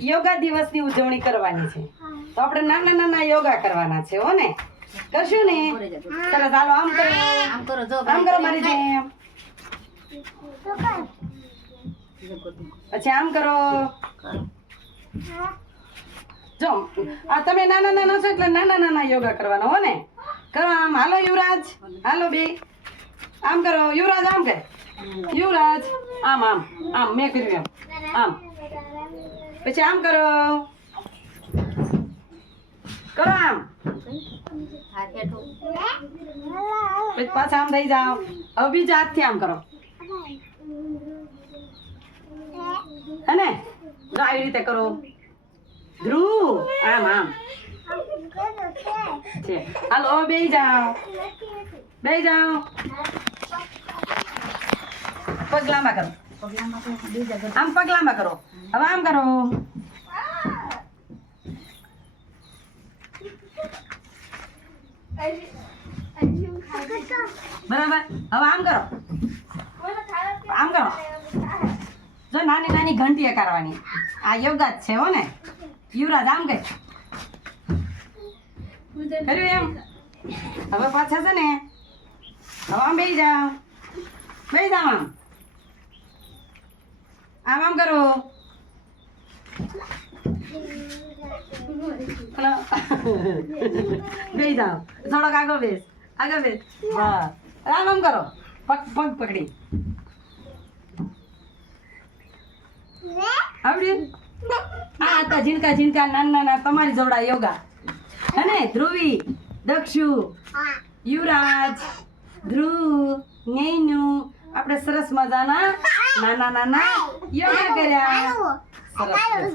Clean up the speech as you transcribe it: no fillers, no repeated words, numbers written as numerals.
યોગા દિવસની ઉજવણી કરવાની છે તો આપણે નાના નાના યોગા કરવાના છે હો ને કરશું ને સરસ હાલો આમ કરો આમ કરો મારી જેમ પછી આમ કરો જો આ તમે નાના નાના છો એટલે નાના નાના યોગા કરવાના હો ને કરો આમ હાલો યુવરાજ હાલો બે આમ કરો યુવરાજ આમ કરે યુવરાજ આમ આમ આમ મેં કર્યું એમ આમ પછી આમ કરો આમ પછી પાછા આમ થઈ જાઓ હવે બીજા હાથથી આમ કરો હે ને જો આવી રીતે કરો ધ્રુવ આમ આમ છે હાલો બેહી જાઓ પગ લાંબા કરો આમ પગ લાંબા કરો હવે આમ કરો બરાબર હવે આમ કરો જો નાની નાની ઘંટીએ કરવાની આ યોગા જ છે હો ને યુવરાજ આમ કર કર્યું એમ હવે પાછા છે ને હવે આમ બેસી જાઓ આમ કરો બેસી જાઓ થોડોક આગળ બેસ બસ આમ કરો પગ પકડી આવડ્યું આ હતા ઝીણકા નાના નાના તમારી જોડા યોગા હે ને ધ્રુવી દક્ષુ યુવરાજ ધ્રુવ નૈનુ આપણે સરસ મજાના નાના નાના યોગા કર્યા સરસ